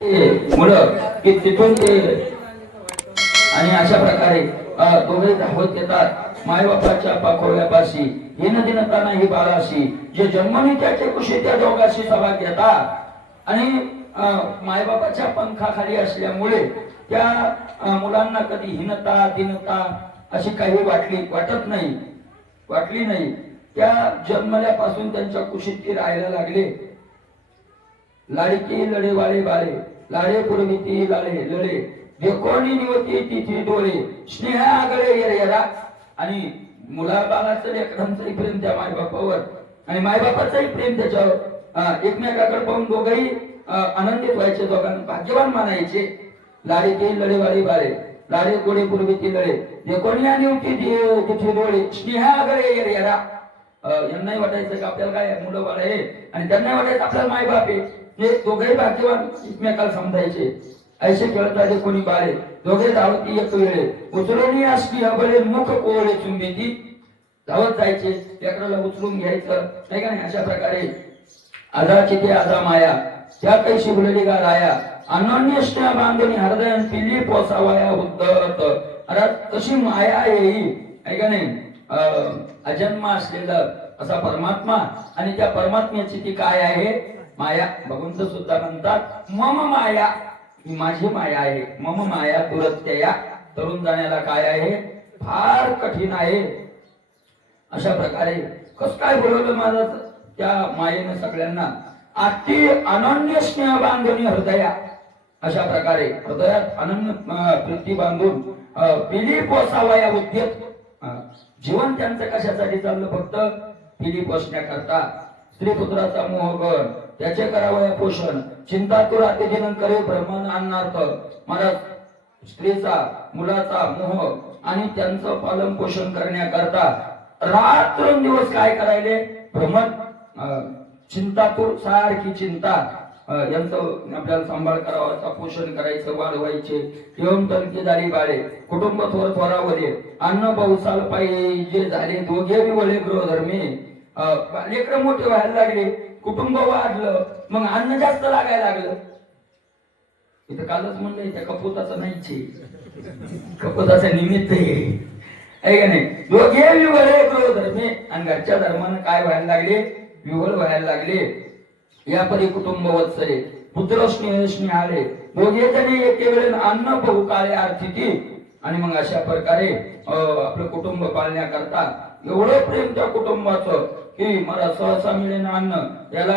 मुलं की तिथून ते आणि अशा प्रकारे दोघे धावत येतात मायबापाच्या पाखोळ्यापाशी येणं दिनता नाही बाळाशी जे जन्मनी त्याचे कुशी त्या दोघाशी सभा घेतात आणि मायबापाच्या पंखाखाली असल्यामुळे त्या मुलांना कधी हीनता दीनता अशी काही वाटली नाही त्या जन्मल्यापासून त्यांच्या कुशीत ती राहायला लागले. लाडकी लढे वाळे बाळे लाडे पुरविती लाळे लढे देखोनी निवती तिथे डोळे स्नेह आगळे येरा. आणि मुला बाळाचं लेकरांचंही प्रेम त्या मायबापावर आणि मायबापाचंही प्रेम त्याच्यावर एकमेकाकडे पाहून दोघंही आनंदित व्हायचे, दोघांना भाग्यवान मानायचे. लाडकी लढे वाळे बाळे लाडे कोडे पुरविती लढे देखोनी निवती तिथे डोळे स्नेह आगळे येरा. यांनाही वाटायचं की आपल्याला काय मुलं बाळ आहे आणि त्यांनाही वाटायचं आपल्याला मायबाप आहे. हे दोघेही भाग्यवान एकमेकाला समजायचे. ऐसे खेळताचे कोणी बाळे दोघे धावती एक वेळे उचलून असली हबळे मुख कोवळे चुंबीती. धावत जायचे, लेकराला उचलून घ्यायचं नाही का नाही. अशा प्रकारे आजाची ते आजा माया त्या काही शिवलेली गा राया अनन्य स्नेह बांधून हृदय पिली पोसावाया उद्धत. अरे तशी माया येई आहे का नाही. अजन्म असलेलं असा परमात्मा आणि त्या परमात्म्याची ती काय आहे माया. भगवंत सुद्धा म्हणतात मम माया ही माझी माया आहे. मम माया दुरत्यया तरुण जाण्याला काय आहे फार कठीण आहे. अशा प्रकारे कस काय बोलवलं माझं त्या मायेनं सगळ्यांना अति अनन्य स्नेह बांधून हृदया. अशा प्रकारे हृदयात अनन्य प्रीती बांधून पिली पोसावा या उद्यत. जीवन त्यांचं कशासाठी चाललं फक्त पिली पोसण्याकरता. स्त्री पुत्राचा मोहगण त्याचे करावया पोषण चिंतातुर अतिदिन करे ब्रह्मन अन्नार्थ. महाराज स्त्रीचा मुलाचा मोह आणि त्यांचं पालन पोषण करण्याकरता रात्रंदिवस काय करायले भ्रमण चिंतातुर सारखी चिंता यांचं आपल्याला सांभाळ करावाचा पोषण करायचं वाढवायचे. येऊन तणकेदारी बाळे कुटुंब थोर थोरावले अन्न बहुसाल पाहिजे झाले दोघे वळे गृहधर्मी. लेकरं मोठे व्हायला लागले, कुटुंब वाढलं, मग अन्न जास्त लागायला लागलं. इथं कालच म्हणलंय त्या कपोताचं नाहीचे कपोताचं निमित्त आहे का नाही. दोघे विवळे गृहधर्मी आणि घरच्या धर्मानं काय व्हायला लागले विवळ व्हायला लागले. यापरी कुटुंब वत्सरे पुत्र स्नेह आले दोघे जणी एके वेळेस अन्न बहु काळे आर्थिकी. आणि मग अशा प्रकारे आपलं कुटुंब पाळण्याकरता एवढं प्रेम त्या कुटुंबाचं की मला सहसा मिळेन अन्न याला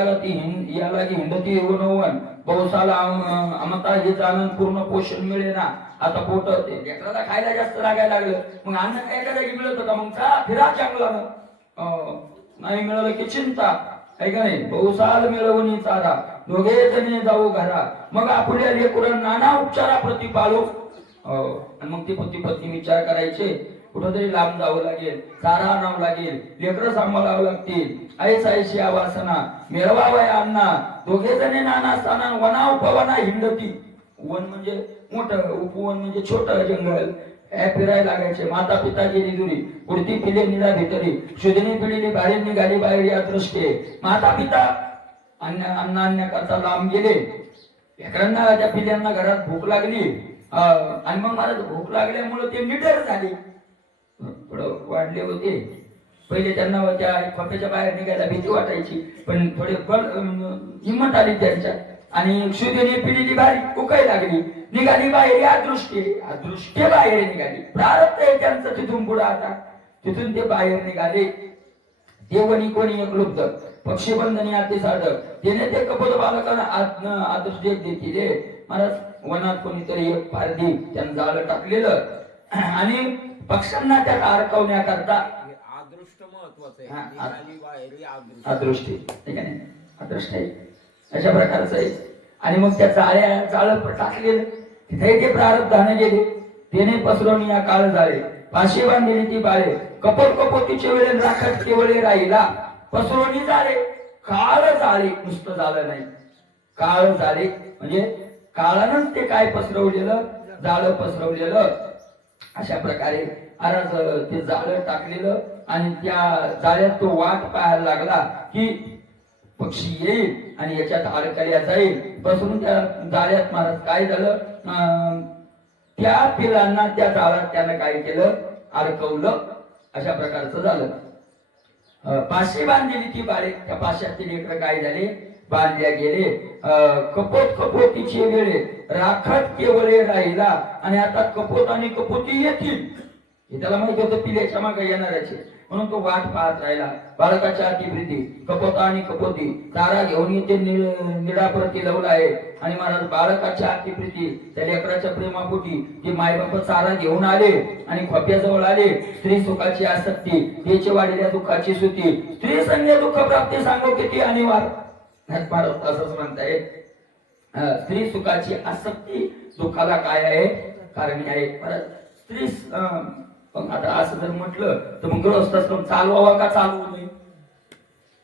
हिंडती येऊन बहुसाला अमता हे जाणून पूर्ण पोषण मिळेना. आता पोट लेकराला खायला जास्त लागायला लागलं, मग अन्न काय करायला मिळत होता मग चला फिरा चांगला नाही मिळालं की चिंता आहे का नाही. बहुसाल मिळवणी चारा दोघे जणे जाऊ घरा मग आपल्या लेकरं नाना उपचारा प्रति पाळू. आणि मग ती पती विचार करायचे कुठंतरी लांब जावं लागेल, चारा आणावं लागेल, लेकरं सांभाळावं लागतील. ऐशी आवासना मिळवावया अण्णा दोघे जणे नाना स्थाना वना उपवना हिंडती. वन म्हणजे मोठं, उपवन म्हणजे छोटं जंगल. फिरायला लागायचे. माता पिता गेली दुरी पुढती पिले निरा भितरी शुद्धनी पिढीली बाहेर निघाली बाहेर या दृष्टी. माता पिता अन्न आणण्याकरता लांब गेले. लेकरांना त्या पिल्यांना घरात भूक लागली आणि मग मला भूक लागल्यामुळे ते निडर झाले, थोडं वाढले होते. पहिले त्यांना त्या खोप्याच्या बाहेर निघायला भीती वाटायची, पण थोडे हिंमत आली त्यांच्या आणि शुद्धीने पिढीली बारीक उकाय लागली. निघाली बाहेर या दृष्टी बाहेर निघाली. प्रारब्ध आहे त्यांचं तिथून पुढे. आता तिथून ते बाहेर निघाले. देवणी कोणी एक लुप्त पक्षी बंधनी अति साधक त्याने ते कपट बालकांना आदर्श देतील. महाराज वनात कोणीतरी एक पारधी त्यानं जाळं टाकलेलं आणि पक्ष्यांना त्यात अडकवण्याकरता अदृष्ट महत्वाचं आहे. अदृष्टी ठीक आहे नाही अदृष्ट आहे अशा प्रकारचं आहे. आणि मग त्या जाळं टाकलेलं तिथे ते प्रारब्धाने गेले. त्याने पसरवणी या काळ जाळे फाशी बांधली ती बाळे कपोतीचे वेळे राखत केवळे राहिला. पसरवणी झाले काळ झाले नुसतं झालं नाही काळ झाले म्हणजे काळानंच ते काय पसरवलेलं जाळं पसरवलेलं. अशा प्रकारे आज ते जाळं टाकलेलं आणि त्या जाळ्यात तो वाट पाहायला लागला की पक्षी येईल आणि याच्यात अडकल्या जाईल. बसून त्या जाळ्यात महाराज काय झालं, त्या पिलांना त्या जाळ्यात त्यानं काय केलं, अडकवलं. अशा प्रकारचं झालं. पाशी बांधलेली ती बाळे, त्या पाशातील लेकरं काय झाले, बांधल्या गेले. कपोत कपोतीचे वेळे राखत केवळे राहिला. आणि आता कपोत आणि कपोती येतील हे त्याला माहिती होतं, पिल्याच्या मागे येणाऱ्याचे, म्हणून तो वाट पाहत राहिला. बालकाच्या अतिप्रीती कपोत आणि कपोती तारा घेऊन येते निडाप्रती लवला आहे. आणि महाराज बालकाच्या अतिप्रीती त्या लेकराच्या प्रेमापोटी ते मायबाप चारा घेऊन आले आणि खोप्याजवळ आले. स्त्री सुखाची आसक्ती त्याचे वाढलेल्या दुःखाची सुती, स्त्री संगे दुःख प्राप्ती सांगो किती अनिवार्य, असंच म्हणताय. स्त्री सुखाची आसक्ती दुःखाला काय आहे, कारण आहे. परत स्त्री पण आता असं जर म्हटलं तर मग गृहस्थाश्रम चालवावा का चालवू नये,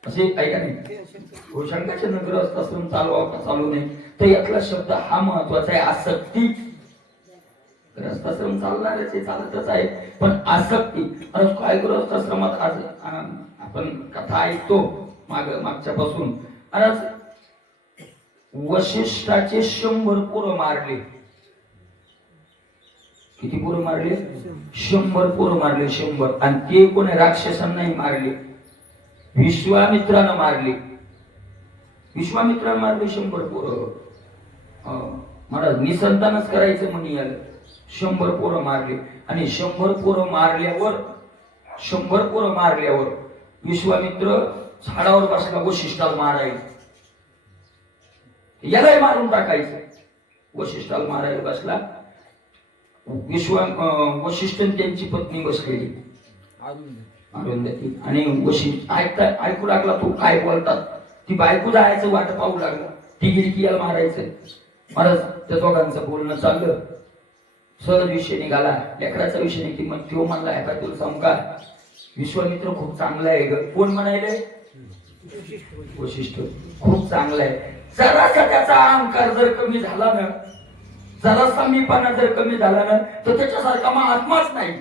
असे ऐका नाही. शंकाचे गृहस्थाश्रम चालवावा का चालवू नये, तर यातला शब्द हा महत्वाचा आहे, आसक्ती. गृहस्थाश्रम चालणारच आहे, चालतच आहे, पण आसक्ती. काय गृहस्थाश्रमात आज आपण कथा ऐकतो मागच्या पासून. आज वशिष्ठाचे 100 पोरं मारले. किती पोरं मारले? 100 पोरं मारले, 100. आणि ते कोणी राक्षसांनाही मारले, विश्वामित्रानं मारले. विश्वामित्रानं मारले 100 पोरं. महाराज निसंतानच करायचं म्हणे याला. 100 पोरं मारले. आणि 100 पोरं मारल्यावर 100 पोरं मारल्यावर विश्वामित्र झाडावर बसला वशिष्ठाला मारायला. यालाही मारून टाकायचं. वशिष्ठाला मारायला बसला. वशिष्ठ त्यांची पत्नी बसलेली अरुंधती. आणि वशिष्ठ ऐकू लागला तो काय बोलतात. ती बायको जायचं वाट पाहू लागला. ती गेली की याला मारायचं. महाराज त्या दोघांचं बोलणं चाललं. सहज विषय निघाला, लेकराचा विषय नाही. की मग तो म्हणला आहे का तुला सांगू का, विश्वामित्र खूप चांगला आहे ग. कोण म्हणायले? वशिष्ठ खूप चांगला आहे. जरासा त्याचा अहंकार जर कमी झाला ना, जरासा मीपणा जर कमी झाला ना, तर त्याच्यासारखा महात्माच नाही.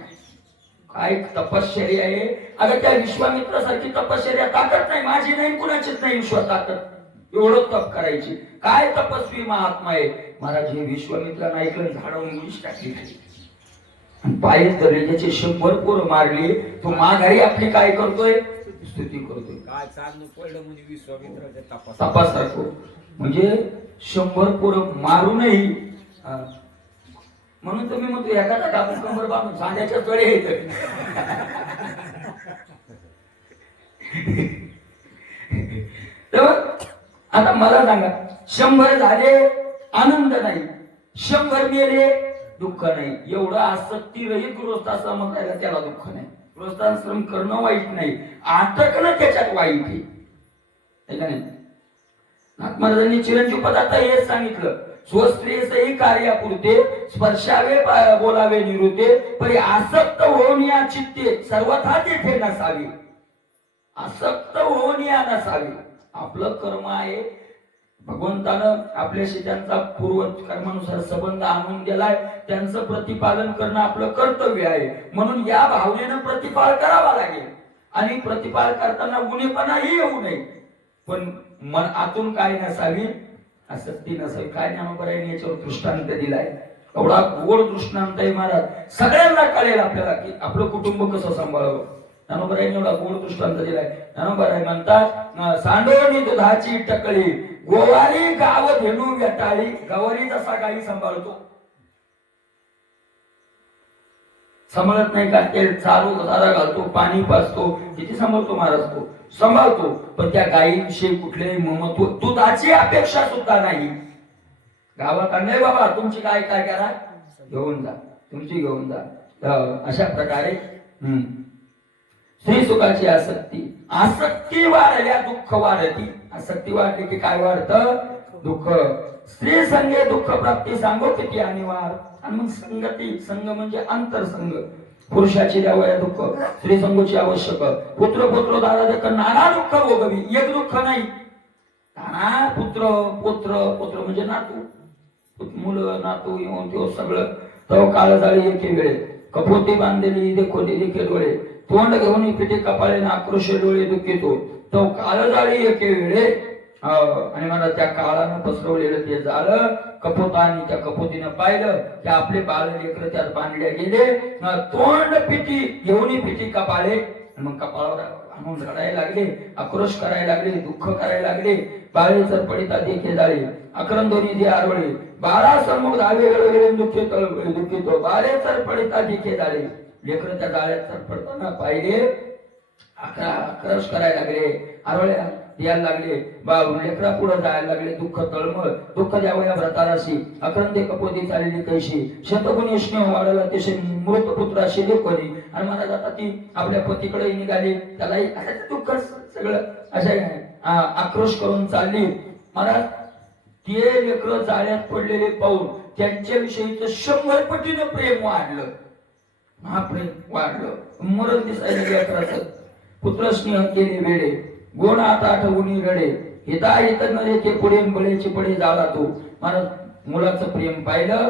काय तपश्चर्या आहे. अगं त्या विश्वामित्रासारखी तपश्चर्या ताकद नाही, माझी नाही, कुणाचीच नाही विश्वात ताकद. एवढं तप करायची. काय तपस्वी महात्मा आहे. महाराज हे विश्वामित्रानं ऐकलं, झाडावून उडीच टाकली आणि पायच धरले. त्याचे 100 पोरं मारली. तो माघारी आपली काय करतोय, स्तुती करतोय. काय चालणं पडलं म्हणजे विश्वामित्राच्या तपास करतो. म्हणजे 100 पोरं मारूनही, म्हणून तुम्ही म्हणतो एखादा कापूस कंबर बांधून सांगायच्या तळे येत. आता मला सांगा, 100 झाले आनंद नाही, 100 मेले दुःख नाही. एवढं आसक्ती रहित गृहस्थाश्रम करायला त्याला दुःख नाही. गृहस्थाश्रम करणं वाईट नाही, अटकणं त्याच्यात वाईट आहे. नाथ महाराजांनी चिरंजीव पदार्थ हेच सांगितलं. स्वस्त्रियसही कार्यापुरते स्पर्शावे बोलावे निवृत्ते, परी आसक्त होऊन या चित्ते सर्वथा तेथे नसावी. आसक्त होऊन या नसावी. आपलं कर्म आहे, भगवंतानं आपल्याशी त्यांचा पूर्व कर्मानुसार संबंध आणून दिलाय, त्यांचं प्रतिपालन करणं आपलं कर्तव्य आहे. म्हणून या भावनेनं प्रतिपाल करावा लागेल. आणि प्रतिपाल करताना गुणेपणाही येऊ नये, पण मन आतून काय नसावी, आसक्ती नसावी. काय ज्ञानोबरायांनी याच्यावर दृष्टांत दिलाय, एवढा गोड दृष्टांत आहे महाराज. सगळ्यांना कळेल आपल्याला की आपलं कुटुंब कसं सांभाळावं. ज्ञानोबरायांनी एवढा गोड दृष्टांत दिलाय. ज्ञानोबराय म्हणतात, सांडोनी दुधाची टकळी गोवारी गाव धेनू वेटाळी. गवारी जसा गाई सांभाळतो, सांभाळत नाही का, ते चारू चारा घालतो, पाणी पाजतो, किती सांभाळतो महाराज, तो सांभाळतो. पण त्या गायीविषयी कुठलेही ममत्व, दुधाची अपेक्षा सुद्धा नाही. गावात नाही बाबा तुमची गाय काय करा, घेऊन जा, तुमची घेऊन जा. अशा प्रकारे स्त्री सुखाची आसक्ती, आसक्ती वाढल्या दुःख वाढती. आसक्ती वाढली की काय वाढतं, दुःख. स्त्री संगे दुःख प्राप्ती सांगो किती अनिवार्य. आणि मग संगती, संग म्हणजे अंतरसंग. पुरुषाची द्यावया दुःख, स्त्री संगोची आवश्यक. पुत्र पुत्र दादा देखील नाना दुःख भोगवी. एक दुःख नाही, नाना पुत्र पुत्र पुत्र म्हणजे नातू, मुलं नातू येऊन तो सगळं. तो काळ झाली एके वेळे, कपोती बांधलेली देखोली देखील डोळे, तोंड घेऊन पिठी कपाळे आक्रोश डोळे दुखितो. तो काळ जाळी एके वेळे आणि मला त्या काळानं पसरवलेलं ते झालं कपोता आणि त्या कपोतीनं पाहिलं की आपले बाळ लेकर त्यात बांधले गेले तोंड पिटी घेऊन पिटी कपाळे मग कपाळावर आणून रडायला लागले आक्रोश करायला लागले दुःख करायला लागले बाळे चरपडीता देखे जाळे अकरंदोनी जे आरवळे बाळा समोर धावे गळगळे दुःखी तळवळे दुःखितो बाळे चरपडीता देखे जाळे लेकर त्या जाळ्यात चरपडताना पाहिले आक्रोश करायला लागले आरवळ्या यायला लागले लेकरा पुढे जायला लागले दुःख तळमळ दुःख द्यावं या व्रताराशी अखंड कपोती चाललेली कैशी शतगुणी स्नेह वाढला तसे मृत पुत्राशी लेखणी आणि मला जाता ती आपल्या पतीकडे निघाली त्यालाही दुःख सगळं अशा आक्रोश करून चालली मला ते लेकर जाळ्यात पडलेले पाहून त्यांच्याविषयीच 100 पटीनं प्रेम वाढलं महाप्रेम वाढलं मरण दिसायला लेकराचं पुत्र स्नेह केले वेडे गुण आता आठवणी रडे हिता हित न रेखे पुढे बळेचे पुढे झाला तो मला मुलाचं प्रेम पाहिलं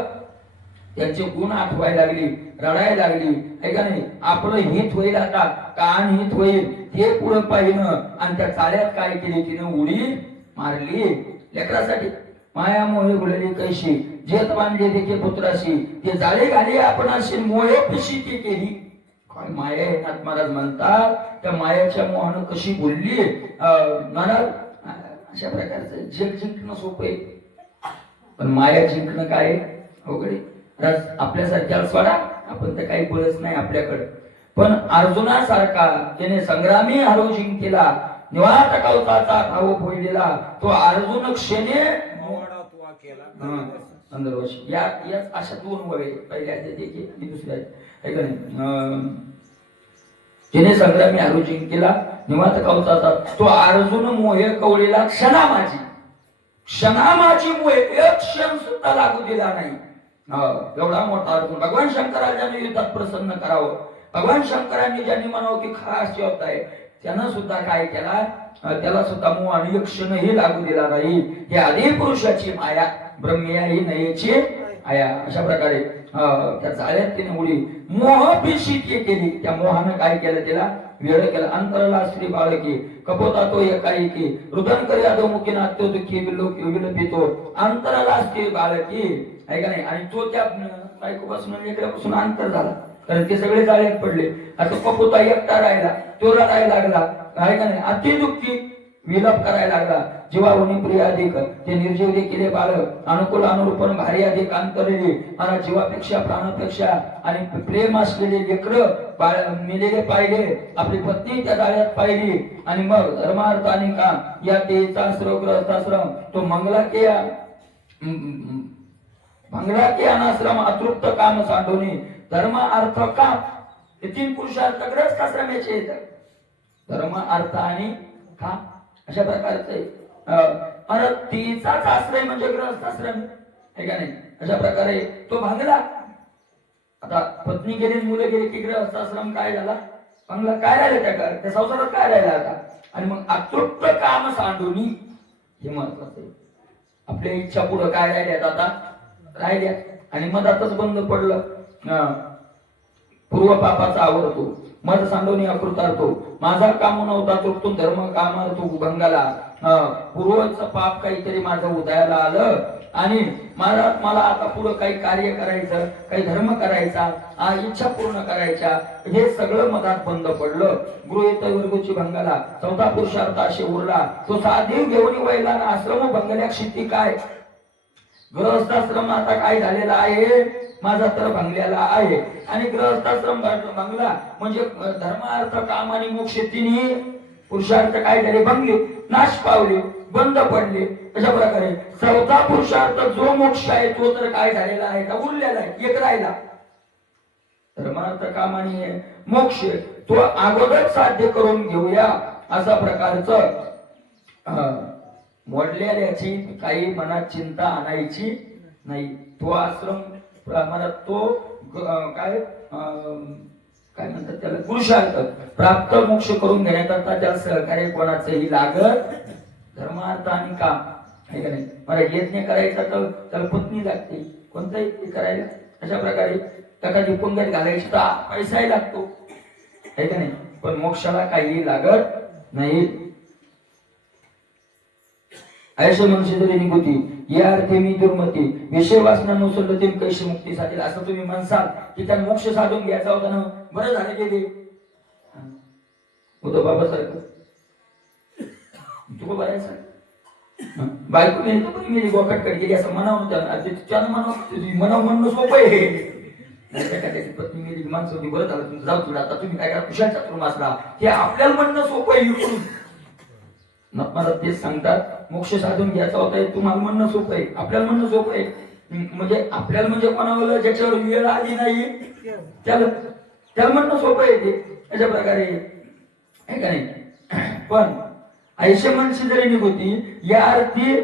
त्यांचे गुण आठवायला लागली रडायला लागली ऐका नाही आपलं हित होईल आता कान हित होईल हे पुढं पाहिलं आणि त्या चाळ्यात काय केली तिनं उडी मारली लेकरासाठी माया मोहे गुळली कैशी जेत बांधले देखे पुत्राशी ते जाळे घाली आपण अशी मोहे पिशी ती केली काय माया आहे नाथ महाराज म्हणतात त्या मायाच्या मोहानं कशी बोलली महाराज अशा प्रकारचं जग जिंकणं सोपं आहे पण माया जिंकणं काय अवघड आपल्यासारख्याला सोडा आपण तर काही बोलत नाही आपल्याकडे पण अर्जुनासारखा त्याने संग्रामी हरव जिंकला निवांत कवचाचा ठाव फोडलेला तो अर्जुन क्षणे याच अशा 2 ववे पहिल्या दुसऱ्या त्याने संग्रामी हरव जिंकला निवांत कवचाचा तो अर्जुन मोहे कवळीला क्षणामाची मोहे एक क्षण सुद्धा लागू दिला नाही एवढा मोठा अर्जुन भगवान शंकराने युद्धात प्रसन्न करावं भगवान शंकरांनी ज्यांनी म्हणावं की खास योद्ध आहे त्यानं सुद्धा काय केला त्याला सुद्धा मोह आणि क्षणही लागू दिला नाही हे आदी पुरुषाची माया ब्रह्मिया ही नयेची आया अशा प्रकारे त्या जाळ्यात तिने उडी मोह पिशी केली त्या मोहानं काय केलं तिला वेळ केला अंतरला स्त्री बाळकी कपोता तो एकाएकी रुदन करी अधोमुखी नात्यो दुःखी विलपितो अंतराला स्त्री बाळकी ऐका नाही आणि तो त्या बायकोपासून लेकरापासून अंतर झाला कारण ते सगळे जाळ्यात पडले आता कपोता एकटा राहिला तो रडायला लागला ऐका नाही अति दुःखी विलाप करायला लागला जीवावनी प्रिय अधिक ते निर्जीव देखील बालक अनुकूल अनुरूपण भारी अधिक अंतरलेले मला जीवापेक्षा प्राणापेक्षा आणि प्रेम असलेले लेकर मेलेले पाहिले आपली पत्नी त्या जाळ्यात पाहिली आणि मग धर्मार्थ आणि काम या तेचा ग्रहस्थाश्रम तो मंगला के अनाश्रम अतृप्त काम सांडोनी धर्म अर्थ काम हे 3 पुरुषार्थ ग्रहस्थाश्रमाचे धर्म अर्थ आणि काम अशा प्रकारचे तिचाच आश्रय म्हणजे ग्रहस्थाश्रम आहे का नाही अशा प्रकारे तो भांगला आता पत्नी गेली मुलं गेली की ग्रहस्थाश्रम काय झाला भांगला काय राहिलं त्या संसारात काय राहिला आता आणि मग अतृप्त काम सांडूनी हे महत्वाचं आहे आपल्या इच्छा पुढं काय राहिल्यात आता राहिल्या आणि मधातच बंद पडलं पूर्व पापाचा आवरतो मध सांडवणी अकृतार्थो माझा काम नव्हता तृप्तून धर्म कामार्थो भंगाला पूर्वचं पाप काहीतरी माझं उदयाला आलं आणि मला आता पुढं काही कार्य करायचं काही धर्म करायचा इच्छा पूर्ण करायच्या हे सगळं मधात बंद पडलं गृहीत वर्गोची भंगाला 4था पुरुषार्थ असे उरला तो साधी घेऊन वैला आश्रम भंगल्या क्षिती काय गृहस्थाश्रम आता काय झालेला आहे माझा तर भंगलेला आहे आणि गृहस्थाश्रम भंगला म्हणजे धर्म अर्थ काम आणि मोक्ष तिन्ही पुरुषार्थ काय झाले भंगले नाश पावले बंद पडले अशा प्रकारे 4था पुरुषार्थ जो मोक्ष आहे तो तर काय झालेला आहे का उरलेला आहे एक राहिला धर्मार्थ काम आणि मोक्ष तो अगोदर साध्य करून घेऊया अशा प्रकारचं मोडलेल्याची काही मनात चिंता आणायची नाही तो आश्रम मला तो काय म्हणतात त्याला पुरुषार्थ प्राप्त मोक्ष करून घेण्याकरता त्याला सहकार्य कोणाचंही लागत धर्मार्थ आणि काम आहे का नाही मला यज्ञ करायचा तर त्याला पत्नी लागते कोणताही करायला अशा प्रकारे एखादी पुंगत घालायची तर पैसाही लागतो आहे का नाही पण मोक्षाला काही लागत नाही आयुष्य मनुष्य जरी निगुती या अर्थे मी दुर्मती विषय वासना नुसरते कैशी मुक्ती साधेल असं तुम्ही म्हणसाल की त्या मोक्ष साधून घ्यायचा होता ना, बरं झालं गेले उद्धव बाबासारखं तुला बरायचं बायको मी गोकटकडे गेली असं म्हणावं त्यानं म्हणावं म्हणणं सोपं आहे. त्याची पत्नी मेली माणसं होती, बरं झालं तुमचं जाऊ तुला आता तुम्ही काय करा कुशाल चातुर्म असला हे आपल्याला म्हणणं सोपं आहे इकडून. मला तेच सांगतात मोक्ष साधून घ्यायचा होता तुम्हाला म्हणणं सोपं आहे, आपल्याला म्हणणं सोपं आहे. म्हणजे आपल्याला म्हणजे कोणाला ज्याच्यावर वेळ आली नाही त्याला म्हणणं सोपं आहे ते अशा प्रकारे आहे का नाही. पण आयुष्य मनुष्य जरी निघती या अर्थी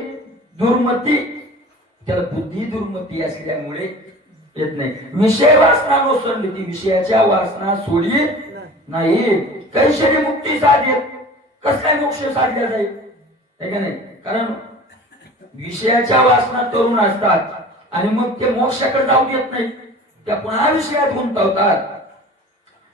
दुर्मती त्याला बुद्धी दुर्मती असल्यामुळे येत नाही. विषय वासना नोसरली ती विषयाच्या वासना सोडी नाही कैशरी मुक्ती साधेल. कस काय मोक्ष साधल्या जाईल आहे का नाही. कारण विषयाच्या वासना तरुण असतात आणि मग ते मोक्षाकडे जाऊ देत नाही, त्या पुन्हा विषयात गुंतवतात.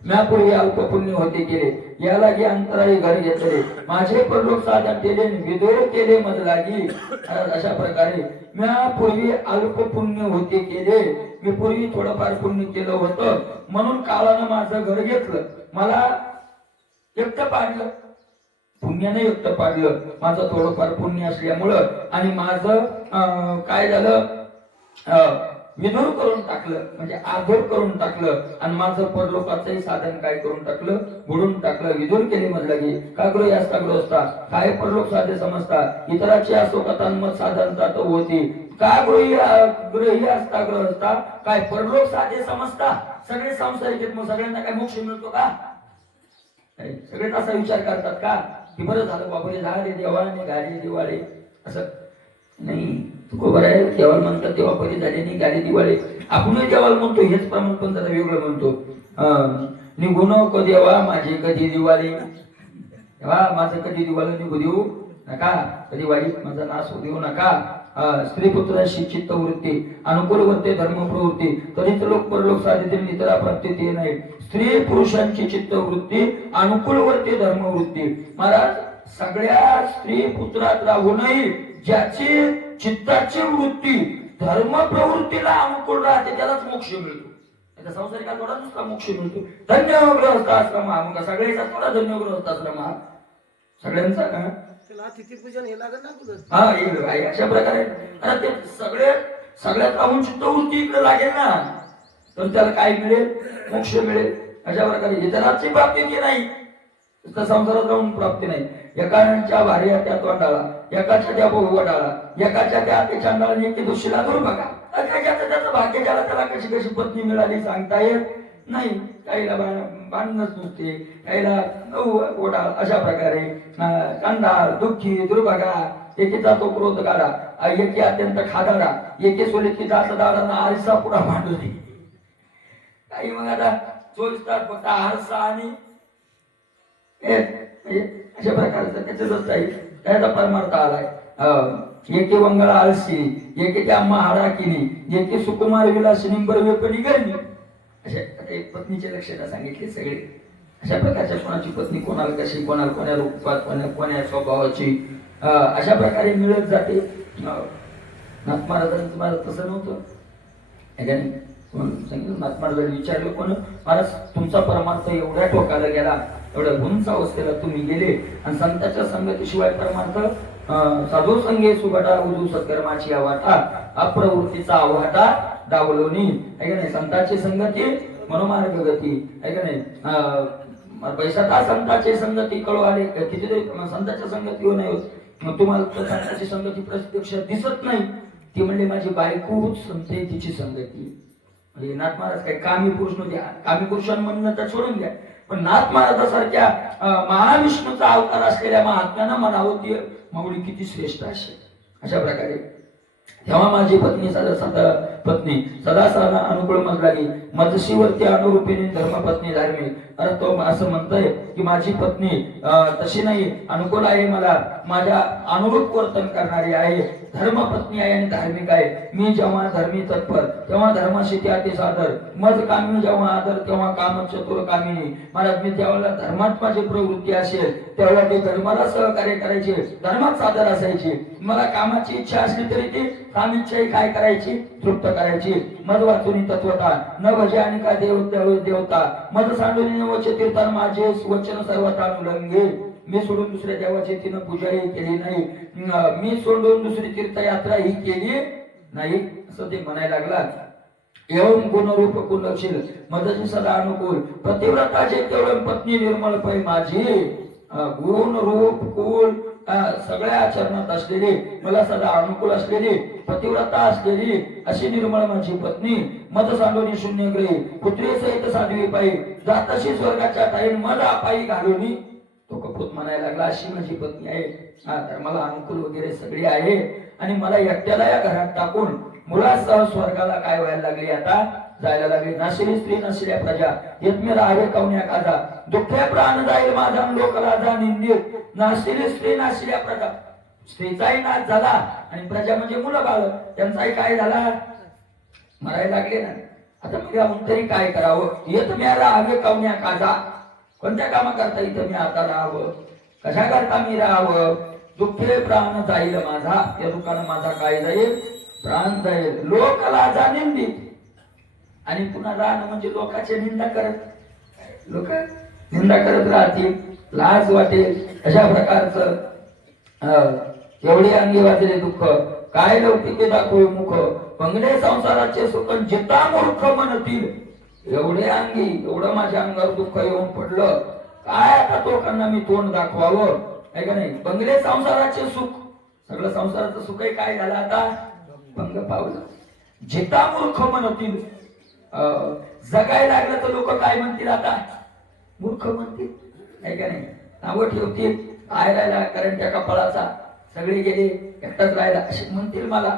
म्यापूर्वी अल्प पुण्य होते केले याला की अंतराळी घर घेतले माझे परलोक साधन केले विदूर केले मज लागी. अशा प्रकारे म्यापूर्वी अल्प पुण्य होते केले मी पूर्वी थोडंफार पुण्य केलं होतं म्हणून काळानं माझं घर घेतलं मला एकटं पाडलं पुण्याने युक्त पाडलं माझं थोडंफार पुण्य असल्यामुळं आणि माझं काय झालं विदूर करून टाकलं म्हणजे आधूर करून टाकलं आणि माझं परलोकाचंही साधन काय करून टाकलं बुडून टाकलं. विदूर केले म्हटलं की का गृही असता गृहस्था काय परलोक साधे समजता इतराची असो कथांमत साधनता तो होती का गृही असता गृहस्था काय परलोक साधे समजता. सगळे संसारिक आहेत मग सगळ्यांना काय मोक्ष मिळतो का. सगळेच असा विचार करतात का की बरं झालं बाबा झाले देवाने गाडी दिवाळी असं नाही. तू बरं आहे देवाला म्हणतात तेव्हा परी झाली नाही गाडी दिवाळी आपणही देवाला म्हणतो हेच प्रमाण पण त्याला वेगळं म्हणतो. निघू नको देवा माझी कधी दिवाळी तेव्हा माझं कधी दिवाळी निघू देऊ नका कधी वाईट माझा नाश होऊ देऊ नका. स्त्री पुत्राशी चित्त वृत्ती अनुकूल वर्ते धर्म प्रवृत्ती तरीच लोक परलोक साधेतील नितरा प्राप्ती ते नाही. स्त्री पुरुषांची चित्त वृत्ती अनुकूल वर्ते धर्म वृत्ती. महाराज सगळ्या स्त्री पुत्रात राहूनही ज्याची चित्ताची वृत्ती धर्म प्रवृत्तीला अनुकूल राहते त्यालाच मोक्ष मिळतो. त्याचा संसारिकाला थोडा नुसता मोक्ष मिळतो. धन्य गृहस्थाश्रम हा मग सगळ्याचा थोडा धन्य गृहस्थाश्रम हा सगळ्यांचा अशा प्रकारे ते सगळ्यात राहून चित्तवृत्ती इकडे लागेल ना तर त्याला काय मिळेल मोक्ष मिळेल. अशा प्रकारे इतरांची प्राप्ती नाही संसारात राहून प्राप्ती नाही. एकाच्या भार्या त्या तोंडाला एकाच्या त्या बहुवडाला एकाच्या त्या ते चांडाला एके दोषीला दूर बघा. त्याचं भाग्य ज्याला त्याला कशी कशी पत्नी मिळाली सांगता येत नाही. काहीला बांधणच नसते काहीला ओढा अशा प्रकारे कांडाळ दुःखी दुर्भागा एकेचा तो क्रोध गाडा एके अत्यंत खादाडा एके सोलेकीचा असं दाडा आरसा पुढा मांडवली काही मग आता 24 तास फक्त आरसा आणि अशा प्रकारचं त्याच्यातच जाईल त्याचा परमार्थ आलाय. एके वंगळा आळशी एके त्या महाडा किनी एके सुकुमार विलासिनी बरवेपणी गरमी अशा पत्नीचे लक्षणं सांगितले सगळे. अशा प्रकारच्या कोणाची पत्नी कोणाला कशी कोणाला कोण्या रूपात कोण्या स्वभावाची अशा प्रकारे मिळत जाते. नाथ महाराजांचं मला तसं नव्हतं सांगितलं. नाथ महाराजांनी विचारलं कोण महाराज तुमचा परमार्थ एवढ्या टोकाला गेला एवढ्या गुंच अवस्थेला तुम्ही गेले आणि संतांच्या संगतीशिवाय परमार्थ साधू संगे सुगटा उजू सत्कर्माची आवाटा अप्रवृत्तीचा आवाटा डावलोनी आहे का नाही. संतांची संगती मनोमार्ग गती आहे का नाही. पैसा संतांची संगती कळू आले कितीतरी संतांच्या संगती नाही होत. मग तुम्हाला संतांची संगती प्रत्यक्ष दिसत नाही. ती म्हणले माझी बायकोच संते तिची संगती. म्हणजे नाथ महाराज काही कामी पुरुष नव्हते. कामी पुरुषांना म्हणणं तर सोडून द्या पण नाथ महाराजासारख्या महाविष्णूचा अवतार असलेल्या महात्म्यांना म्हणावं ती माऊली किती श्रेष्ठ असेल. अशा प्रकारे तेव्हा माझी पत्नी पत्नी सदा सदा अनुकूल मज लागली मजशीवरती अनुरूपिणी धर्मपत्नी धार्मिक. अरे तो असं म्हणतोय की माझी पत्नी तशी नाही, अनुकूल आहे, मला माझ्या अनुरूप वर्तन करणारी आहे, धर्मपत्नी आहे आणि धार्मिक आहे. मी जेव्हा धर्मी तत्पर तेव्हा धर्माशी ती अति सादर, मज कामी जेव्हा आदर तेव्हा काम चतुर कामिनी. महाराज मी ज्यावेळेला धर्मात माझी प्रवृत्ती असेल तेव्हा ते धर्माला सहकार्य करायचे, धर्मात सादर असायची. मला कामाची इच्छा असली तरी ती काम इच्छाही काय करायची, तृप्त करायची. मज वाचुनी तत्वता न भजे आणि का देवता, मज सांडून वचे तीर्थान माझे वचन सर्वथा अनुलंघे. मी सोडून दुसऱ्या देवाची तिनं पूजाही केली नाही, मी सोडून दुसरी तीर्थयात्रा ही केली नाही असं ते म्हणायला लागला. एवं गुणरूप कुलशील मदती सदा अनुकूल पतिव्रता जे केवळ पत्नी निर्मळ पै माझी. गुण रूप कुल सगळ्या आचरणात असलेली, मला सदा अनुकूल असलेली, पतिव्रता असलेली अशी निर्मळ माझी पत्नी. मद सांडोनी शून्यग्रही पुत्री सहित साध्वी पायी, जातशी स्वर्गाच्या ताईन मद अपायी घालूनी. तो कपूत म्हणायला लागला अशी माझी पत्नी आहे, तर मला अनुकूल वगैरे सगळी आहे आणि मला एकट्याला या घरात टाकून मुलासह स्वर्गाला काय व्हायला लागली, आता जायला लागली. नाशिली स्त्री नसल्या प्रजा येत मी राहावे कवन्या काजा, दुःखे प्राण जाईल माझा लोक राजा निंदित. नाशिली स्त्री नाशिल्या प्रजा, स्त्रीचाही नाश झाला आणि प्रजा म्हणजे मुलं बाळ त्यांचाही काय झाला, मरायला लागले ना. आता मी याहून तरी काय करावं, येत मी राहावे कवन्या काजा, कोणत्या कामा करता इथं मी आता राहावं, कशा करता मी राहावं. दुःखे प्राण जाईल माझा, या दुःखानं माझा काय जाईल, प्राण जाईल. लोक लाजा निंदित, आणि पुन्हा राहणं म्हणजे लोकांची निंदा करत, लोक निंदा करत राहतील, लाज वाटेल अशा प्रकारचं. एवढे अंगी वाजले दुःख काय लौकिके दाखवे मुख, बंगले संसाराचे सुख जिता मूर्ख म्हणतील. एवढे अंगी एवढं माझ्या अंगावर दुःख येऊन पडलं, काय आता लोकांना मी तोंड दाखवावं, आहे का नाही. बंगले संसाराचे सुख, सगळं संसाराचं सुखही काय झालं आता, भंग पावलं. जिता मूर्ख म्हणतील, जगायला लागलं तर लोक काय म्हणतील, आता मूर्ख म्हणतील, आहे का नाही. नावं ठेवतील, काय राहिला कारण त्या कपाळाचा, सगळे गेले एकटाच राहिला असे म्हणतील मला.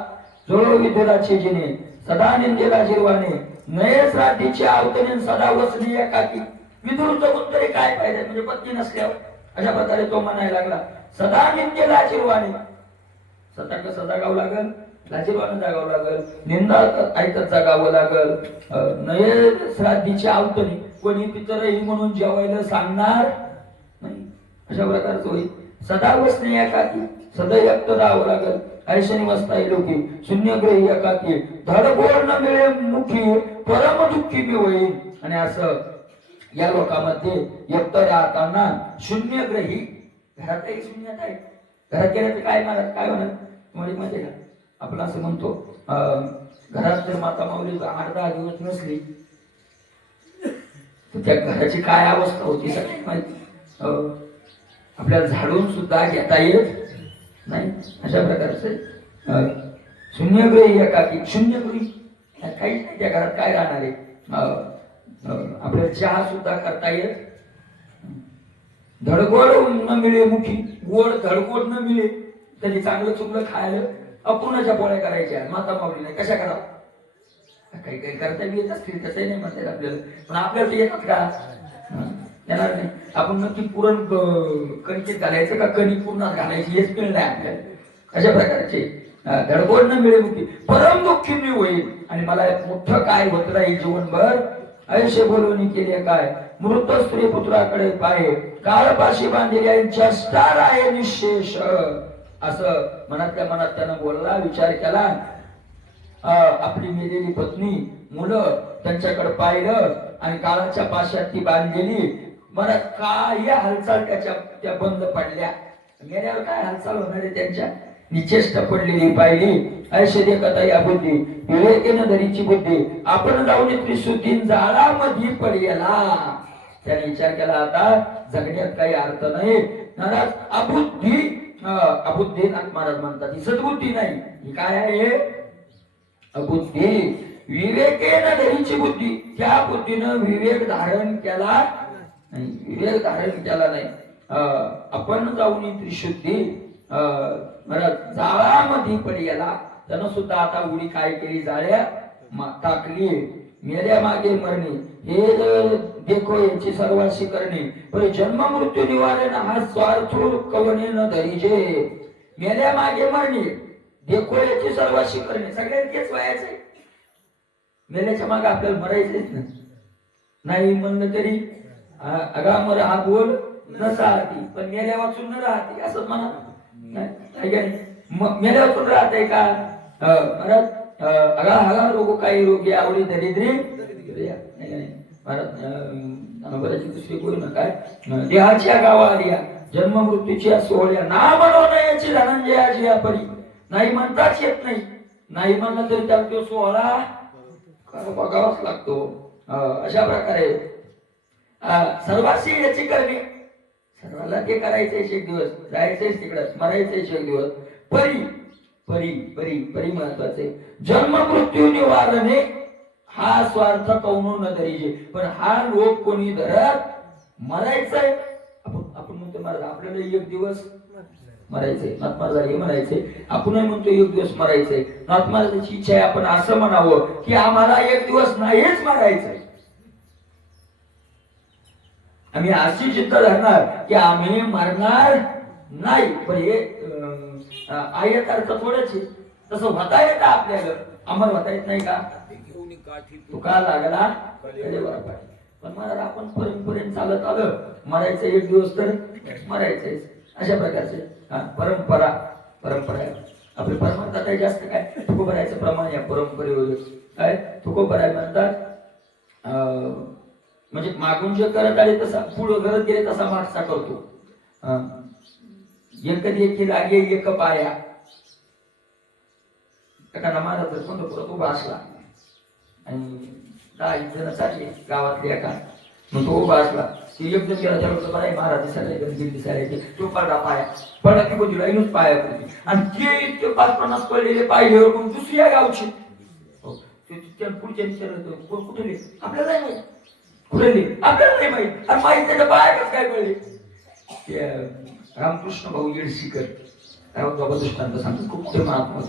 जोडो विदुराचे जिने सदा निंदेला जिरवाने, नये श्राद्धीचे आवतने सदा वसनी एकाकी. विदुर जगून तरी काय फायदा, म्हणजे पत्नी नसल्यावर. अशा प्रकारे तो म्हणायला लागला सदा निंदेला जिरवाने. सतर्क जगावं लागल, लाजीरवानं जगावं लागल, निंदा ऐकत जगावं लागल. नये श्राद्धीचे आवतने, कोणी पितरही म्हणून जेवायला सांगणार नाही, अशा प्रकारचं होईल. सदा वसने एकाकी, सदा एकटं राहावं लागल. ऐशनी वसता लोकी शून्यग्रही एकाकी, धडबोड न मिळे मुखी परम दुःखी मी होईल. आणि असं या लोकांमध्ये एकटं राहताना शून्यग्रही, घरातही शून्यता आहे. घरात गेलं तर काय म्हणत, काय म्हणत तुम्हाला माहिती का, आपण असं म्हणतो घरात जर माता माऊली 8-10 दिवस नसली तर त्या घराची काय अवस्था होती सगळी माहिती. आपल्याला झाडून सुद्धा घेता येत नाही, अशा प्रकारचे शून्यग्रही एकाकी. शून्यग्रही काहीच नाही त्या घरात, काय राहणार आहे. आपल्याला चहा सुद्धा करता येत, धडगोड न मिळे मुखी, गोड धडगोड न मिळे, कधी चांगलं चुकलं खायला अपूर्णाच्या पोळ्या करायच्या, माता माऊली नाही कशा करावं. काही काही करता येत असतील तसंही नाही म्हणतात आपल्याला, पण आपल्याला ते येतात का, येणार नाही. आपण नक्की पुरण कणकीत घालायचं का कणिक पूर्ण घालायची हेच मिळणार नाही आपल्याला. अशा प्रकारचे धडगोड न मिळे मुक्ती परम दुःखी मी होईल. आणि मला मोठं काय होत राहील जीवनभर, ऐशे बोलवणी केले काय, मृत स्त्री पुत्राकडे पाय, काळपाशी बांधलेल्या चेष्टा आहे निशेष. असं मनातल्या मनात त्यानं बोलला, विचार केला. आपली मेलेली पत्नी, मुलं त्यांच्याकडे पाहिलं आणि काळाच्या पाशात ती बांधलेली. मला काय हालचाल त्या बंद पडल्या, मेल्यावर काय हालचाल होणार आहे त्यांच्या, निचेष्ट पडलेली पाहिली. ऐशे देखता या बुद्धी विवेकेनं धरीची बुद्धी, आपण जाऊन त्रिशुद्धीन जाळामध्ये पडलेला. त्याने विचार केला आता जगण्यात काही अर्थ नाही. महाराज अबुद्धी, अबुद्धी महाराज म्हणतात ही सद्बुद्धी नाही, ही काय आहे अबुद्धी. विवेकेनं धरीची बुद्धी, त्या बुद्धीनं विवेक धारण केला नाही, विवेक धारण केला नाही. आपण जाऊन त्रिशुद्धी महाराज जाळामध्ये पडलेला. त्यानं सुद्धा आता उडी काय केली, जाळ्या टाकली मेल्या मागे मरणे हे देखो याची सर्वांशी करणे पण जन्म मृत्यू निवारण हा स्वार्थूर कवने न धरीजे मेल्या मागे मरणे देखो याची सर्वांशी करणे सगळ्यांचेच व्हायचंय मेल्याच्या मागे आपल्याला मरायचंच नाही म्हणलं तरी अगामर हा बोल न साहती पण मेल्या वाचून न राहते असं म्हणा मेल्या वाचून राहते का अगा हगा रोग काही रोगी आवडी दरिद्री बऱ्याची दुसरी बोलू नका देहाच्या गावा आल्या जन्म मृत्यूच्या सोहळ्या ना बनवण्याची धनंजयाची या परी नाही म्हणताच येत नाही म्हणलं तरी त्या तो सोहळा बघावाच लागतो अशा प्रकारे सर्वांशी याची करणे सर्वांना ते करायचंय एक दिवस जायचंय तिकडं मरायचंय एक दिवस परी परी परी परी महत्वाचे जन्म मृत्यू निवारणे हा स्वार्थ कौनो न धरीजे पण हा लोक कोणी धरत मरायचंय आपण म्हणतो महाराज आपल्याला एक दिवस मरायचंय नाथमाराजाला हे म्हणायचंय आपणही म्हणतो एक दिवस मरायचंय नाथमाराजाची इच्छा आहे आपण असं म्हणावं की आम्हाला एक दिवस नाहीच मरायचंय आम्ही अशी जिद्द धरणार की आम्ही मरणार नाही पण हे आयत अर्थ थोडंच तसं होता येत आपल्याला अमर होता येत नाही का तुका लागला पण मला आपण परंपरेने चालत आलं मरायचं एक दिवस तर मरायचंय अशा प्रकारचे परंपरा आहे आपली परंपरा काही जास्त काय तुकोबरायचं प्रमाण या परंपरेवर काय तुकोबराय म्हणतात म्हणजे मागून जे करत आले तसा पुढे करत गेले तसा मागचा करतो एक देखील आगे एक पाया एका महाराज पंढरपुरात उभा असला आणि 10 जण चालले गावातले एका मग तो उभा असला की एकदम केला त्याला बरं महाराज दिसायला एकदम दिसायला तो पडला पाया पडला की बोलला इनूच पाया पडली आणि ते इतके 50-50 पडलेले पाय घेऊन दुसऱ्या गावचे पुढच्या विचारत कुठे आपल्याला नाही माहित कुठे आपल्याला नाही माहित आणि माहित त्याच्या पाया कसं काय पडले रामकृष्ण भाऊ येडशीकर बाबा दृष्टांत सांगतो खूप मोठे महात्मा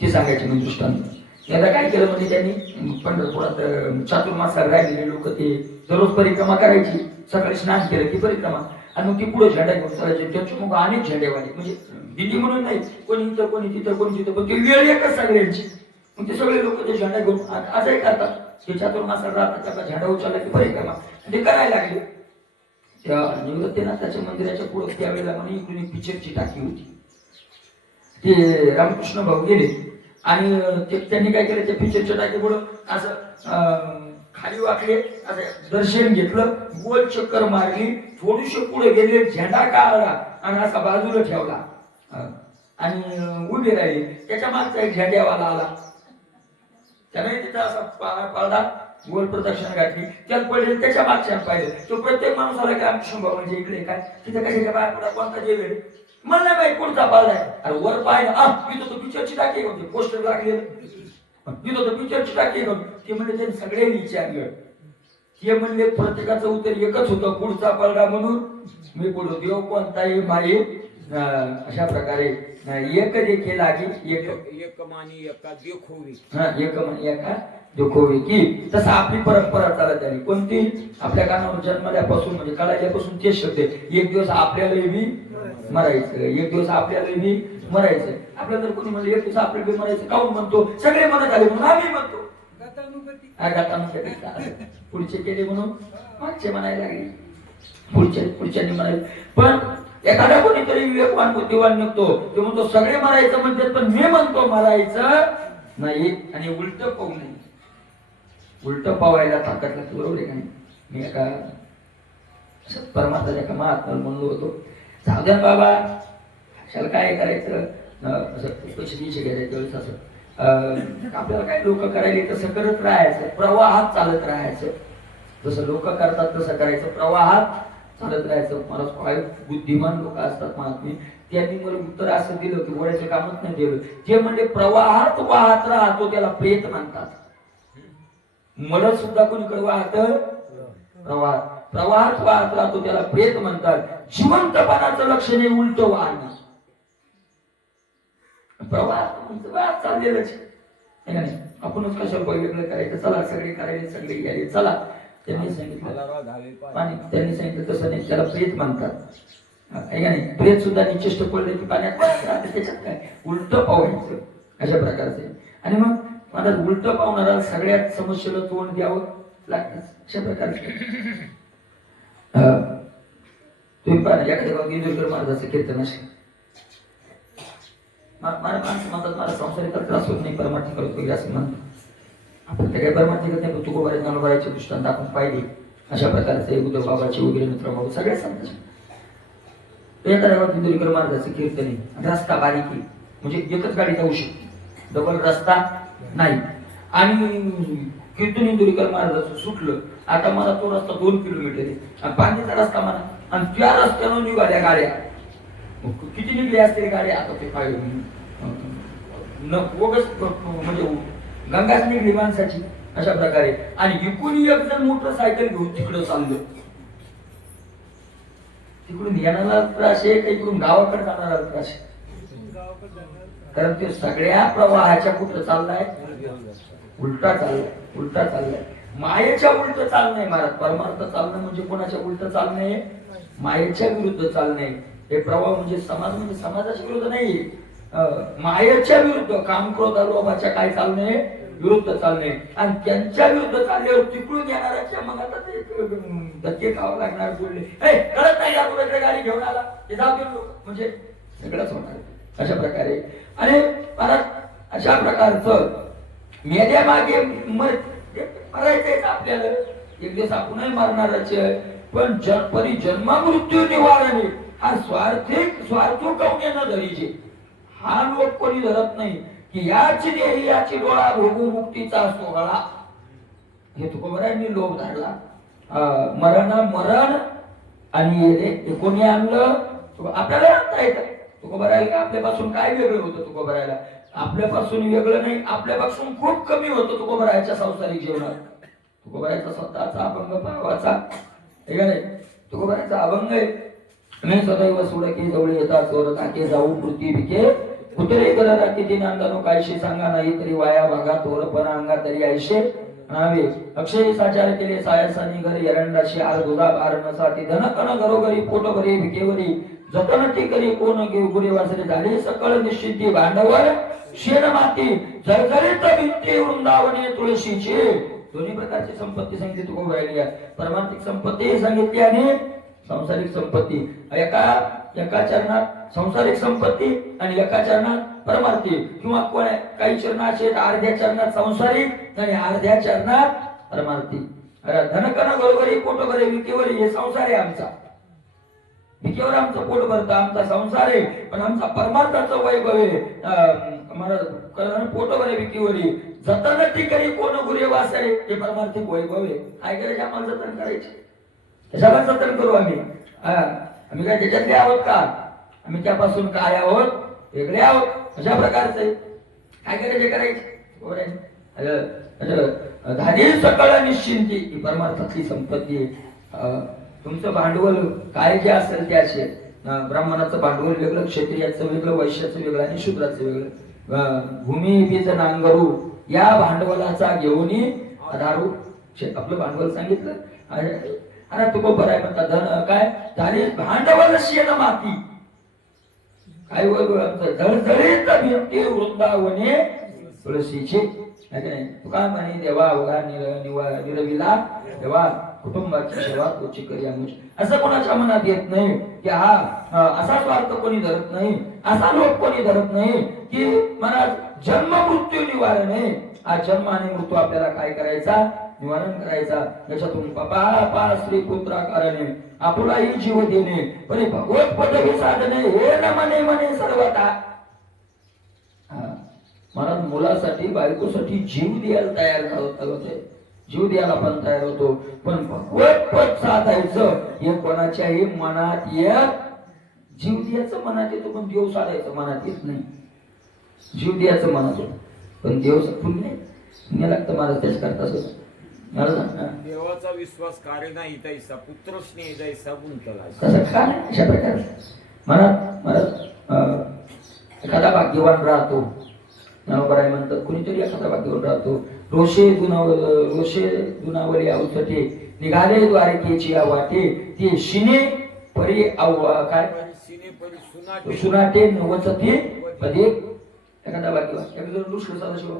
ते सांगायचे म्हणजे दृष्टांत एकदा काय केलं म्हणजे त्यांनी पंढरपुरात चातुर्मासात राहिलेले लोक ते दररोज परिक्रमा करायची सकाळी स्नान केलं की परिक्रमा आणि मग ती पुढे झेंडा घेऊन चालायचे त्यांच्या मग अनेक झेंडेवाले म्हणजे दिल्ली म्हणून नाही कोणी इथं कोणी तिथं पण ते वेळ एकच सगळ्यांची मग ते सगळे लोक ते झेंडा घेऊन आजही करतात ते चातुर्मासात राहतात त्याचा झेंडा उचलला की परिक्रमा ते करायला लागले त्या निवृत्तीनाथाच्या मंदिराच्या पुढे त्यावेळेला म्हणे इकडून एक पिक्चरची टाकी होती ते रामकृष्ण भाऊ गेले आणि त्यांनी काय केलं त्या पिक्चरच्या टाकीपुढं असं खाली वाकले असं दर्शन घेतलं गोल चक्कर मारली थोडीशी पुढे गेले झेंडा काढला आणि असा बाजूला ठेवला आणि उभे राहिले त्याच्या मागचा एक झेंड्यावाला आला त्याने तिथं असा पाळला गोल प्रदक्षिणा घातली त्यात पडले त्याच्या मागच्या पाहिजे तो प्रत्येक माणूस आला की रामकृष्ण भाऊ म्हणजे इकडे काय तिथे कशाच्या बाहेर पडा कोणता जे वेळ मला नाही माहिती कोणता पाळलाय अरे वर पाहिलं मी तो पिक्चरची टाकी होती पोस्टर लागले मी तो पिक्चरची टाकी होती ते म्हणजे त्यांनी सगळ्यांनी विचारलं ते म्हणले प्रत्येकाचं उत्तर एकच होतं पुढचा पडला म्हणून मी पुढे देव कोणताही माई अशा प्रकारे एक देखील लागी एक मानी एका देखोवी एक मानी एका देखोवी की तसं आपली परंपरा चालत आली कोणती आपल्या कानावर जन्मल्यापासून म्हणजे कळाल्यापासून तेच शब्द एक दिवस आपल्याला बी मरायचं एक दिवस आपल्याला बी मरायचं आपल्याला जर कोणी म्हणलं एक दिवस आपल्याला बी मरायचं काऊन म्हणतो सगळे म्हणत आले म्हणून आम्ही म्हणतो पुढचे केले म्हणून मागचे म्हणायला लागले पुढच्यानी म्हणायला पण एखादा कोणीतरी विवेकवान बुद्धिवान निघतो तो म्हणतो सगळे मरायचं म्हणतात पण मी म्हणतो मरायचं नाही आणि उलट पाहू नाही उलट पावायला ताकद लागते बरोबर आहे का नाही मी एका परमात्माच्या एका महात्म्याला म्हणलो होतो सावधान बाबा कशाला काय करायचं असं पैसे घ्यायचं त्यावेळेस असं आपल्याला काय लोक करायला तसं करत राहायचं प्रवाहात चालत राहायचं जसं लोक करतात तसं करायचं प्रवाहात चालत राहायचं मला काय बुद्धिमान लोक असतात महात्मे त्यांनी मला उत्तर असं दिलं की बोलायचं कामच नाही दिलं जे म्हणजे प्रवाहात वाहत राहतो त्याला प्रेत म्हणतात मला सुद्धा कोणीकडे वाहत प्रवाहात वाहत राहतो त्याला प्रेत म्हणतात जिवंतपणाचं लक्षण आहे उलट वाहन प्रवाहात चाललेलंच है का नाही? आपणच कशाला वेगळं करायचं, चला सगळे करायचे, सगळे गेले, चला. त्यांनी सांगितलं मला राग घाले पाणी, त्यांनी सांगितलं तसं नाही, त्याला प्रेत म्हणतात, आहे का नाही? प्रेत सुद्धा निश्चिष्ट पडलं की पाण्यात पडतं, त्याच्यात काय उलट पावायचं अशा प्रकारचे. आणि मग मला उलट पावणारा सगळ्यात समस्येला तोंड द्यावं लागतं अशा प्रकारचे. तुम्ही पाहा एखाद्या गावात इंदुरकर महाराजाचं कीर्तन असेल, मला माणसं म्हणतात मला संसारिक त्रास होत नाही, परमार्थी करत वगैरे असं म्हणतात. आपण त्या काही परमार्थी करत नाही, तुकोबारे ज्ञानोबाराचे दृष्टांत आपण पाहिले अशा प्रकारचे, उद्धव बाबाचे वगैरे मित्रभाऊ सगळे सांगतात. एखाद्या गावात इंदुरकर महाराजाचं कीर्तन आहे, रस्ता बारीक आहे, म्हणजे एकच गाडी जाऊ शकते, डबल रस्ता नाही. आणि कीर्तन इंदुरीकर महाराजाचं सुटलं, आता मला तो रस्ता 2 किलोमीटर आहे आणि पाणीचा रस्ता म्हणा, आणि त्या रस्त्यानं निघाल्या गाड्या, किती निघली असतील गाड्या, आता ते काय म्हणजे गंगाच निघली माणसाची अशा प्रकारे. आणि एकूण एक जण मोटरसायकल घेऊन तिकडं चाललं, तिकडून येणारा त्रास आहे का इकडून गावाकडे जाणारा त्रास आहे? कारण ते सगळ्या प्रवाहाच्या कुठं चाललाय, उलटा चाललाय, उलटा चाललाय. मायेच्या उलट चालणं महाराज. परमार्थ चालणं म्हणजे कोणाच्या उलट चालणे, मायेच्या विरुद्ध चालणे. हे प्रवाह म्हणजे समाज, म्हणजे समाजाच्या विरुद्ध नाही, मायेच्या विरुद्ध, काम क्रोध लोभाच्या काय चालणे, विरुद्ध चालणे. आणि त्यांच्या विरुद्ध चालल्यावर तिकडून येणाऱ्याच्या मग आता ते धक्के खावं लागणार, बोलले कळत नाही या कुठे गाडी घेऊन आला ते जाऊ दे लोक, म्हणजे सगळंच होणार अशा प्रकारे. आणि महाराज अशा प्रकारचं मेल्या मागे मरायचंच आपल्याला, एक दिवस आपणही मरणारच आहे. पण जन्म मृत्यू निवारणे हा स्वार्थू कवण्यानं धरीचे, हा लोक कोणी धरत नाही की याची देही याची डोळा भोगू मुक्तीचा सोहळा. हे तुकोबरायांनी लोभ धरला. मरण आणि हे कोणी आणलं, आपल्याला आणता येतं. तुकोबरायला आपल्यापासून काय वेगळं होतं? तुकोबरायला आपल्यापासून वेगळं नाही, आपल्यापासून खूप कमी होतं तुकोबरायाच्या संसारिक जीवनात. तुकोबरायाचा स्वतःचा अभंग भावाचा, ठीक आहे, तुकोबरायाचा अभंग आहे. मी सदैव सुडके जवळ येता चोर काके जाऊ कृती विके कुत्रे करा राखी दिन अंगानो कायशी सांगा नाही तरी वाया भागा तोरपणा अंगा तरी आयशे नावे अक्षय साचार केले सायसानी घर एरंडाशी आर दुधा बार नसाती धन कण घरोघरी पोट भरी विकेवरी जतन ती करी कोण घेऊ गुरे वासरे झाले सकळ निश्चिती भांडवल शेण माती जळजळीत भिंती वृंदावने तुळशीचे. दोन्ही प्रकारची संपत्ती सांगितली तुकोबरायांनी. परमार्थिक संपत्ती सांगितली आणि सांसारिक संपत्ती. एका चरणात सांसारिक संपत्ती आणि एका चरणात परमार्थी, किंवा काही चरणात आहेत अर्ध्या चरणात सांसारिक आणि अर्ध्या चरणात परमार्थी. धनकन घरोघरी पोट भरे विकेवरी, हे संसार आहे आमचा, विकेवर आमचं पोट भरतं, आमचा संसार आहे. पण आमचा परमार्थाचं वैभव आहे पोट भरे विकेवरी जतन ती करी कोण गुरे वासरे, हे परमार्थिक वैभव आहे. काय करायचे आम्हाला जतन करायचे, कशाला जतन करू आम्ही? आम्ही काय त्याच्यातले आहोत का? आम्ही त्यापासून काय आहोत, वेगळे आहोत. अशा प्रकारचे काय करायचे धानी सकळ निश्चिंती, ही परमार्थातली संपत्ती आहे. तुमचं भांडवल काय जे असेल ते असेल. ब्राह्मणाचं भांडवल वेगळं, क्षत्रियाचं वेगळं, वैश्याचं वेगळं आणि शूद्राचं वेगळं. भूमी बीज नांगरू या भांडवलाचा घेऊन दारू, आपलं भांडवल सांगितलं. अरे तुको बराय म्हणता धन काय झाले भांडवल शेण माती, काय जळजळीत भिंती वृंदावने तुळशीचे. नाही तुका म्हणे देवा अवघा निरविला देवा कुटुंबाची सेवा तोची करी आमुच. असं कोणाच्या मनात येत नाही की हा असा स्वार्थ कोणी धरत नाही, असा लोक कोणी धरत नाही की मला जन्म मृत्यू निवारण आहे. हा जन्म आणि मृत्यू आपल्याला काय करायचा, निवारण करायचा. याच्यातून पापा स्त्री पुत्रा कारणे आपुलाही जीव देणे पण भगवत पदवी साधने हे न मने मने सर्वता. मला मुलासाठी बायकोसाठी जीव द्यायला तयार होते, जीव द्यायला पण तयार होतो. पण भगवत पद साधायचं हे कोणाच्याही मनात येत, जीव द्यायचं मनात येतो पण देव साधायचं मनात येत नाही. जीव द्यायचं मनात येतो पण देव पुण्य लागतं महाराज. त्याच करता देवाचा विश्वास कार्य नाही तैसा पुत्र स्नेह जैसा गुंतला. कसं काय अशा प्रकारे मनात एखादा भाग्यवान राहतो, ज्ञानोबराय म्हणतात कुणीतरी एखादा वाक्यावर राहतो, रोषे दुनावली अवसटे निघाले द्वारकेची वाटे, ते शिने परी काय सिने परी सुनाटे सुनाटे नवचते पदे. एखादा वाक्य जर रुसलं साधा शिव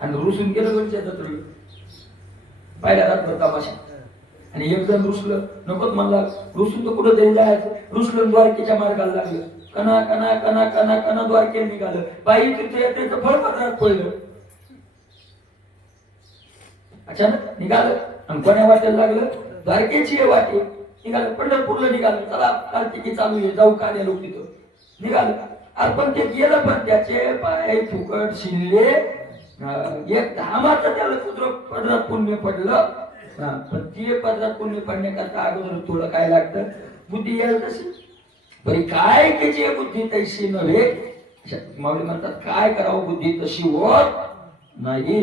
आणि रुसून गेलं म्हणजे पाहिला रात तमाशा. आणि एक जण रुसलं नकोच म्हणला, रुसून तर कुठं तरी जायचं, रुसलं द्वारकेच्या मार्गाला लागलं, कना कना कना कना कना द्वारके निघालं. बाई तिथे त्याचं फळ पडणार पहिलं अचानक निघालं आणि कोण्या वाटेला लागलं, द्वारकेची वाटे निघालं, पंढरपूरला निघालं. चला कार्तिकी चालू आहे, जाऊ काढ्या लोक तिथं निघालं. अरे पण ते गेलं, पण त्याचे पाय फुकट शिनले, एक धामाचं त्याला कुत्र पदरात पुण्य पडलं. पण ती पदरात पुण्य पडण्याकरता अगोदर थोडं काय लागतं, बुद्धी यायला तशी. बरी काय त्याची बुद्धी तशी नव्हे. माऊली म्हणतात काय करावं बुद्धी तशी होत नाही.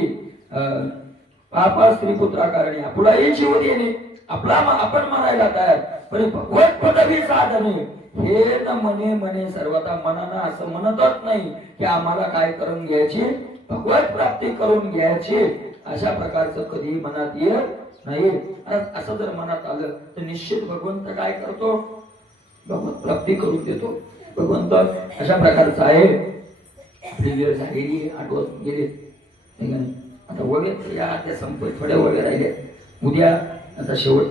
पापा स्त्री पुत्रा कारणे आपला हे जीव देणे, आपला आपण मारायला तयार. पण भगवत पदवी साधने हे न मने मने सर्वता मनानं असं म्हणतच नाही की आम्हाला काय करून घ्यायचे, भगवत प्राप्ती करून घ्यायचे. अशा प्रकारचं कधी मनात येत नाही. असं जर मनात आलं तर निश्चित भगवंत काय करतो, भगवत प्राप्ती करून देतो. भगवंत अशा प्रकारचा आहे. आपली वेळ झालेली आठवत गेले आता वगैरे या त्या संपत थोड्या वगैरे राहिले, उद्या आता शेवट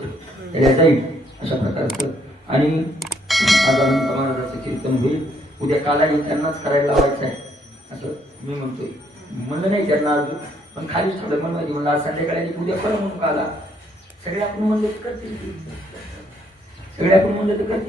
जाईल अशा प्रकारचं. आणि साधारण महाराजाचं कीर्तन होईल उद्या. कालाही त्यांनाच करायला लावायचं आहे असं मी म्हणतोय. म्हणलं नाही त्यांना अजून, पण खाली थोडं म्हणून म्हणलं आज संध्याकाळी उद्या पण म्हणून काला सगळे आपण म्हणलं तर करतील, सगळे आपण म्हणलं तर करतील.